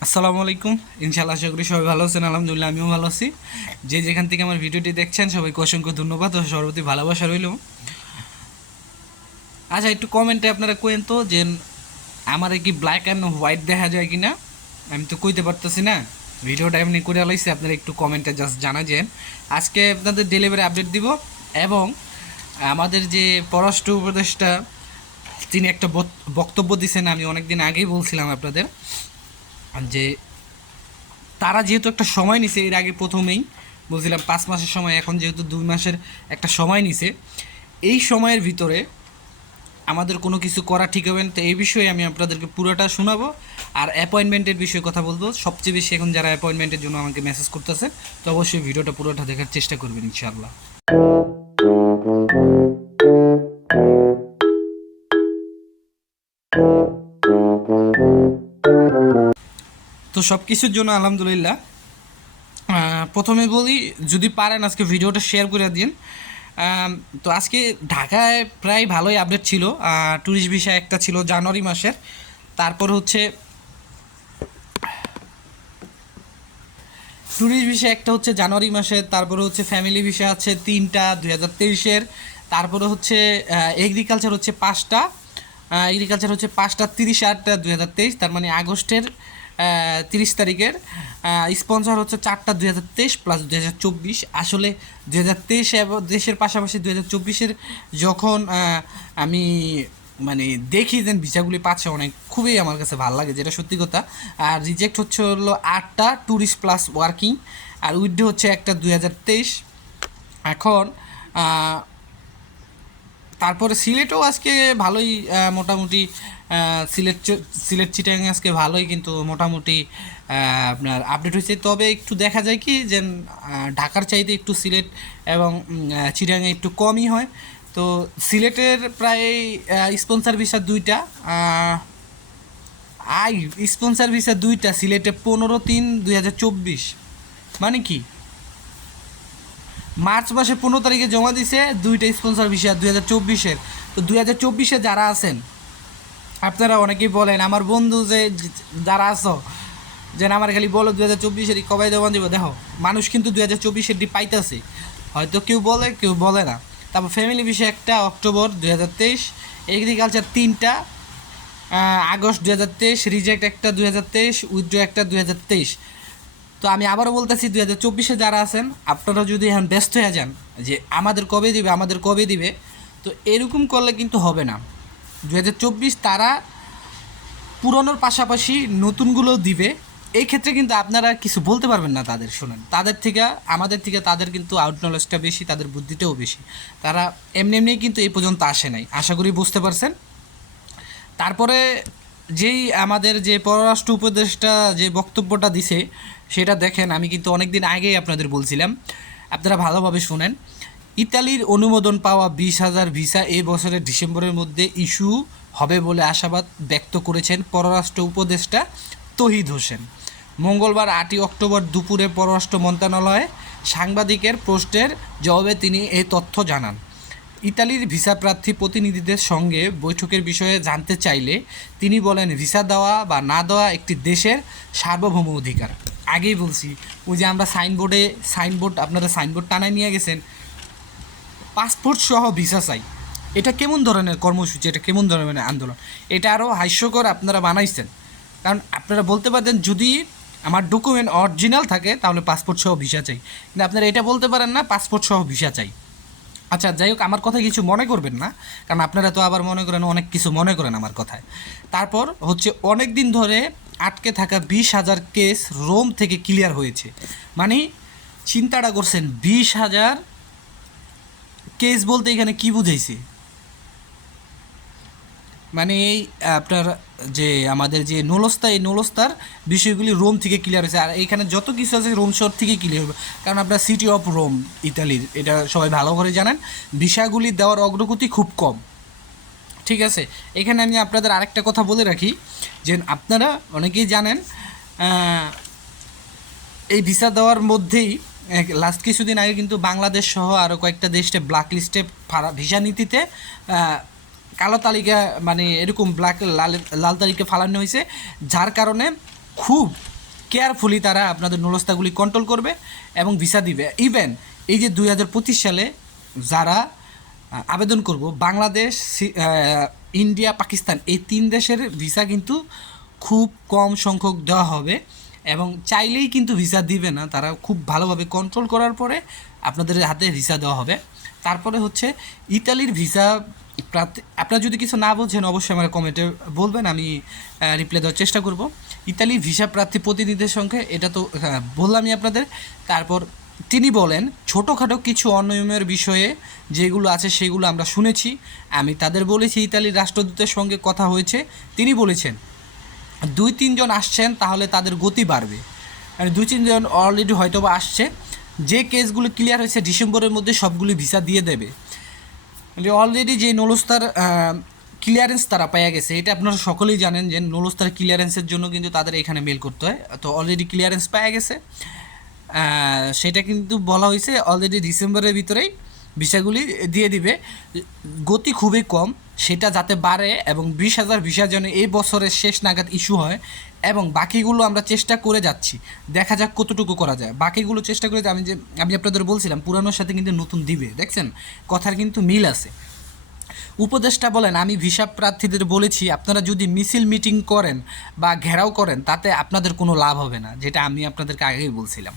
আসসালামু আলাইকুম। ইনশাআল্লাহ আশা করি সবাই ভালো আছেন, আলহামদুলিল্লাহ আমিও ভালো আছি। যে যেখান থেকে আমার ভিডিওটি দেখছেন, সবাইকে অসংখ্য ধন্যবাদ ও সর্বতি ভালোবাসা রইল। আচ্ছা একটু কমেন্টে আপনারা কোয়েন তো যে আমার কি ব্ল্যাক অ্যান্ড হোয়াইট দেখা যায় কি না আমি তো কইতে পারতেছি না। ভিডিওটা এমনি করে আলাইছি, আপনারা একটু কমেন্টে জাস্ট জানাবেন আজকে আপনাদের ডেলিভারি আপডেট দিব এবং আমাদের যে পররাষ্ট্র উপদেষ্টা, তিনি একটা বক- বক্তব্য দিয়েছেন আমি অনেকদিন আগেই বলছিলাম আপনাদের। যে তারা যেহেতু একটা সময় নিছে, এর আগে প্রথমেই বলছিলাম পাঁচ মাসের সময়, এখন যেহেতু দুই মাসের একটা সময় নিছে, এই সময়ের ভিতরে আমাদের কোনো কিছু করা ঠিক হবে না। তো এই বিষয়ে আমি আপনাদেরকে পুরোটা শোনাবো আর অ্যাপয়েন্টমেন্টের বিষয়ে কথা বলব। সবচেয়ে বেশি এখন যারা অ্যাপয়েন্টমেন্টের জন্য আমাকে মেসেজ করতেছে, তো অবশ্যই ভিডিওটা পুরোটা দেখার চেষ্টা করবেন, ইনশাআল্লাহ। তো সব কিছুর জন্য আলহামদুলিল্লাহ। প্রথমে বলি, যদি পারেন আজকে ভিডিওটা শেয়ার করে দিন। তো আজকে ঢাকায় প্রায় ভালোই আপডেট ছিল। ট্যুরিস্ট ভিসা একটা ছিল জানুয়ারি মাসের। তারপর হচ্ছে ট্যুরিস্ট ভিসা একটা হচ্ছে জানুয়ারি মাসের। তারপরে হচ্ছে ফ্যামিলি ভিসা আছে তিনটা দুই হাজার তেইশের। তারপরে হচ্ছে এগ্রিকালচার হচ্ছে পাঁচটা। এগ্রিকালচার হচ্ছে পাঁচটা তিরিশ আটটা দুই হাজার তেইশ। তার মানে আগস্টের তিরিশ তারিখের। স্পন্সর হচ্ছে চারটা দুই হাজার তেইশ প্লাস দুই হাজার চব্বিশ। আসলে দুই হাজার তেইশ দেশের পাশাপাশি দুই হাজার চব্বিশের যখন আমি মানে দেখি যে ভিসাগুলি পাচ্ছে অনেক, খুবই আমার কাছে ভালো লাগে, যেটা সত্যি কথা। আর রিজেক্ট হচ্ছে হলো আটটা ট্যুরিস্ট প্লাস ওয়ার্কিং আর উইথড্র হচ্ছে একটা দুই হাজার তেইশ। এখন তারপরে সিলেটও আজকে ভালোই মোটামুটি সিলেট সিলেট চিটাং আজকে ভালোই কিন্তু মোটামুটি আপনার আপডেট হয়েছে। তবে একটু দেখা যায় কি যে ঢাকার চাইতে একটু সিলেট এবং চিটাঙে একটু কমই হয়। তো সিলেটের প্রায় স্পন্সার ভিসা দুইটা আই স্পন্সার ভিসা দুইটা, সিলেটে পনেরো তিন দুই হাজার চব্বিশ। মানে কি? মার্চ মাসে পনেরো তারিখে জমা দিছে দুইটা স্পন্সর ভিসা দুই হাজার চব্বিশের। তো দুই হাজার চব্বিশে যারা আছেন, আপনারা অনেকেই বলেন, আমার বন্ধু যে যারা আছো, যে আমার খালি বলো দুই হাজার চব্বিশের কবাই জমা দিব? দেখো, মানুষ কিন্তু দুই হাজার চব্বিশের ডি পাইতেছে। হয়তো কেউ বলে কেউ বলে না। তারপর ফ্যামিলি বিষয় একটা, অক্টোবর দুই হাজার তেইশ এগ্রিকালচার তিনটা আগস্ট দুই হাজার তেইশ রিজেক্ট একটা দুই হাজার তেইশ উইথড্র একটা দুই হাজার তেইশ। তো আমি আবারও বলতেছি, দুই হাজার চব্বিশে যারা আছেন, আপনারা যদি এখন ব্যস্ত হয়ে যান, যে আমাদের কবে দিবে, আমাদের কবে দিবে, তো এরকম করলে কিন্তু হবে না। দু হাজার চব্বিশ তারা পুরনোর পাশাপাশি নতুনগুলো দিবে। এই ক্ষেত্রে কিন্তু আপনারা কিছু বলতে পারবেন না তাদের, শোনেন। তাদের থেকে, আমাদের থেকে তাদের কিন্তু আউট নলেজটা বেশি, তাদের বুদ্ধিটাও বেশি। তারা এমনি এমনি কিন্তু এই পর্যন্ত আসে নাই। আশা করি বুঝতে পারছেন। তারপরে যেই আমাদের যে পররাষ্ট্র উপদেষ্টা যে বক্তব্যটা দিছে, সেটা দেখেন, আমি কিন্তু অনেক দিন আগেই আপনাদের বলছিলাম। আপনারা ভালোভাবে শুনেন। ইতালির অনুমোদন পাওয়া বিশ হাজার ভিসা এই বছরের ডিসেম্বরের মধ্যে ইস্যু হবে বলে আশাবাদ ব্যক্ত করেছেন পররাষ্ট্র উপদেষ্টা তহিদ হোসেন। মঙ্গলবার আটই অক্টোবর দুপুরে পররাষ্ট্র মন্ত্রণালয়ে সাংবাদিকের প্রশ্নের জবাবে তিনি এই তথ্য জানান। ইতালির ভিসা প্রার্থী প্রতিনিধিদের সঙ্গে বৈঠকের বিষয়ে জানতে চাইলে তিনি বলেন, ভিসা দেওয়া বা না দেওয়া একটি দেশের সার্বভৌম অধিকার। আগেই বলছি, ওই যে আমরা সাইনবোর্ডে, সাইনবোর্ড, আপনারা সাইনবোর্ড টানায় নিয়ে গেছেন। পাসপোর্ট সহ ভিসা চাই। এটা কেমন ধরনের কর্মসূচি? এটা কেমন ধরনের আন্দোলন? এটা আরও হাস্যকর আপনারা বানাইছেন। কারণ আপনারা বলতে পারতেন, যদি আমার ডকুমেন্ট অরিজিনাল থাকে, তাহলে পাসপোর্ট সহ ভিসা চাই। কিন্তু আপনারা এটা বলতে পারেন না, পাসপোর্ট সহ ভিসা চাই। আচ্ছা যাই হোক, আমার কথা কিছু মনে করবেন না, কারণ আপনারা তো আবার মনে করেন অনেক কিছু মনে করেন আমার কথায়। তারপর হচ্ছে অনেক দিন ধরে আটকে থাকা বিশ হাজার কেস রোম থেকে ক্লিয়ার হয়েছে। মানে চিন্তাটা করছেন, বিশ হাজার কেস বলতে এখানে কি বুঝাইছে? মানে এই, আপনার যে আমাদের যে নলস্তা, এই নলস্তার বিষয়গুলি রোম থেকে ক্লিয়ার হয়েছে। আর এখানে যত কিছু আছে রোম শহর থেকে ক্লিয়ার হবে। কারণ আপনার সিটি অফ রোম ইতালির, এটা সবাই ভালো করে জানেন। বিষয়গুলি দেওয়ার অগ্রগতি খুব কম। ঠিক আছে? এখানে আমি আপনাদের আরেকটা কথা বলে রাখি, যে আপনারা অনেকেই জানেন এই ভিসা দেওয়ার মধ্যেই লাস্ট কিছুদিন আগে কিন্তু বাংলাদেশ সহ আরও কয়েকটা দেশে ব্ল্যাক লিস্টে ভিসা নীতিতে কালো তালিকা মানে এরকম ব্ল্যাক লাল লাল তালিকা ফালানো হয়েছে, যার কারণে খুব কেয়ারফুলি তারা আপনাদের নুরস্তাগুলি কন্ট্রোল করবে এবং ভিসা দিবে। ইভেন এই যে দু হাজার পঁচিশ সালে যারা আবেদন করব, বাংলাদেশ ইন্ডিয়া, পাকিস্তান, এই তিন দেশের ভিসা কিন্তু খুব কম সংখ্যক দেওয়া হবে এবং চাইলেই কিন্তু ভিসা দিবে না। তারা খুব ভালোভাবে কন্ট্রোল করার পরে আপনাদের হাতে ভিসা দেওয়া হবে। তারপরে হচ্ছে ইতালির ভিসা আপনারা যদি কিছু না বোঝেন অবশ্যই আমার কমেন্টে বলবেন আমি রিপ্লাই দেওয়ার চেষ্টা করব। ইতালি ভিসা প্রার্থী প্রতিনিধির সঙ্গে এটা তো হ্যাঁ, বললামই আপনাদের। তারপর তিনি বলেন ছোটোখাটো কিছু অনিয়মের বিষয়ে যেগুলো আছে সেগুলো আমরা শুনেছি। আমি তাদের বলেছি ইতালির রাষ্ট্রদূতের সঙ্গে কথা হয়েছে। তিনি বলেছেন দুই তিনজন আসছেন তাহলে তাদের গতি বাড়বে। মানে দুই তিনজন অলরেডি হয়তো বা আসছে। যে কেসগুলো ক্লিয়ার হয়েছে ডিসেম্বরের মধ্যে সবগুলি ভিসা দিয়ে দেবে। মানে অলরেডি যে নলস্তার ক্লিয়ারেন্স তারা পাইয়া গেছে, এটা আপনারা সকলেই জানেন যে নলস্তার ক্লিয়ারেন্সের জন্য কিন্তু তাদের এখানে মেল করতে হয়। তো অলরেডি ক্লিয়ারেন্স পাওয়া গেছে। সেটা কিন্তু বলা হয়েছে অলরেডি ডিসেম্বরের ভিতরেই। ভিসাগুলি দিয়ে দিবে। গতি খুবই কম, সেটা যাতে বাড়ে এবং বিশ হাজার ভিসা যেন এই বছরের শেষ নাগাদ ইস্যু হয় এবং বাকিগুলো আমরা চেষ্টা করে যাচ্ছি। দেখা যাক কতটুকু করা যায়। বাকিগুলো চেষ্টা করে আমি যে, আমি আপনাদের বলছিলাম, পুরানোর সাথে কিন্তু নতুন দিবে, দেখছেন? কথার কিন্তু মিল আছে। উপদেষ্টা বলেন, আমি ভিসা প্রার্থীদের বলেছি, আপনারা যদি মিছিল মিটিং করেন বা ঘেরাও করেন, তাতে আপনাদের কোনো লাভ হবে না, যেটা আমি আপনাদেরকে আগেই বলছিলাম।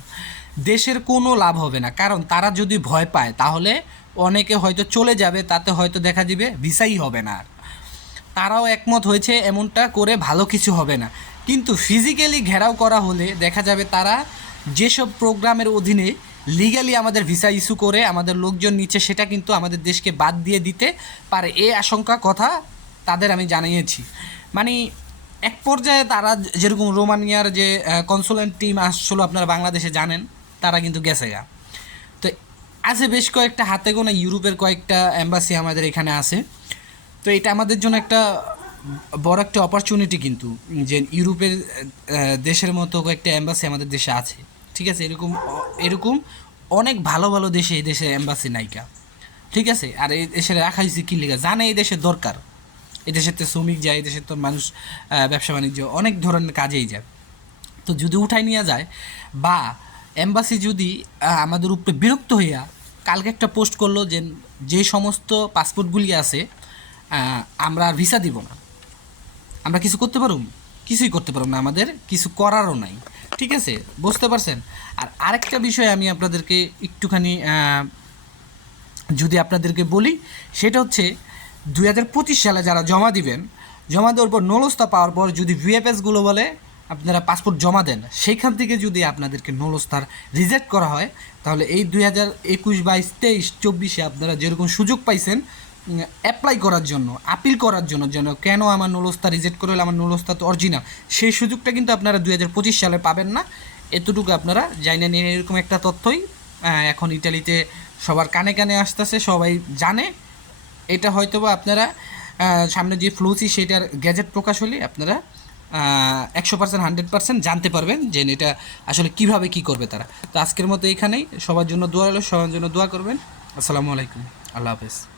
দেশের কোনো লাভ হবে না। কারণ তারা যদি ভয় পায়, তাহলে অনেকে হয়তো চলে যাবে, তাতে হয়তো দেখা দিবে ভিসাই হবে না আর। তারাও একমত হয়েছে, এমনটা করে ভালো কিছু হবে না। কিন্তু ফিজিক্যালি ঘেরাও করা হলে দেখা যাবে তারা যেসব প্রোগ্রামের অধীনে লিগালি আমাদের ভিসা ইস্যু করে, আমাদের লোকজন নিচ্ছে, সেটা কিন্তু আমাদের দেশকে বাদ দিয়ে দিতে পারে। এই আশঙ্কা কথা তাদের আমি জানিয়েছি। মানে এক পর্যায়ে তারা যেরকম রোমানিয়ার যে কনসুলেন্ট টিম আসছিল, আপনারা বাংলাদেশে জানেন তারা কিন্তু গেছে গা। তো আছে বেশ কয়েকটা, হাতে গোনা ইউরোপের কয়েকটা অ্যাম্বাসি আমাদের এখানে আছে। তো এটা আমাদের জন্য একটা বড় একটা অপরচুনিটি কিন্তু যে ইউরোপের দেশের মতো কয়েকটা অ্যাম্বাসি আমাদের দেশে আছে। ঠিক আছে? এরকম এরকম অনেক ভালো ভালো দেশে এই দেশে অ্যাম্বাসি নায়িকা ঠিক আছে? আর এই দেশে রাখা হয়েছে কী লেগে? জানে এই দেশের দরকার। এই দেশের তো শ্রমিক যায়, এই দেশের তো মানুষ ব্যবসা বাণিজ্য অনেক ধরনের কাজেই যায়। তো যদি উঠাই নিয়ে যায় বা এম্বাসি যদি আমাদের উপরে বিরক্ত হইয়া কালকে একটা পোস্ট করল যে যে সমস্ত পাসপোর্টগুলি আছে আমরা আর ভিসা দিব না। আমরা কিছু করতে পারুম? কিছুই করতে পারব না আমাদের, কিছু করারও নাই। ঠিক আছে? বুঝতে পারছেন? আর আরেকটা বিষয় আমি আপনাদেরকে একটুখানি যদি আপনাদেরকে বলি, সেটা হচ্ছে দুই হাজার পঁচিশ সালে যারা জমা দিবেন, জমা দেওয়ার পর নলস্তা পাওয়ার পর যদি ভিএফএসগুলো বলে আপনারা পাসপোর্ট জমা দেন, সেইখান থেকে যদি আপনাদেরকে নলস্তার রিজেক্ট করা হয়, তাহলে এই দুই হাজার একুশ বাইশ তেইশ চব্বিশে আপনারা যেরকম সুযোগ পাইছেন অ্যাপ্লাই করার জন্য আপিল করার জন্য, যেন কেন আমার নলস্তা রিজেক্ট করে আমার নলস্তা তো অরিজিনাল সেই সুযোগটা কিন্তু আপনারা দুই হাজার পঁচিশ সালে পাবেন না। এতটুকু আপনারা জানেন নিন, এরকম একটা তথ্যই এখন ইটালিতে সবার কানে কানে আসতেছে, সবাই জানে। এটা হয়তো বা আপনারা সামনে যে ফ্লুসি সেটার গ্যাজেট প্রকাশ হলে আপনারা একশো পার্সেন্ট হান্ড্রেড পার্সেন্ট জানতে পারবেন যে এটা আসলে কীভাবে কি করবে তারা। তো আজকের মতো এখানেই। সবার জন্য দোয়া হলো সবার জন্য দোয়া করবেন। আসসালামু আলাইকুম। আল্লাহ হাফেজ।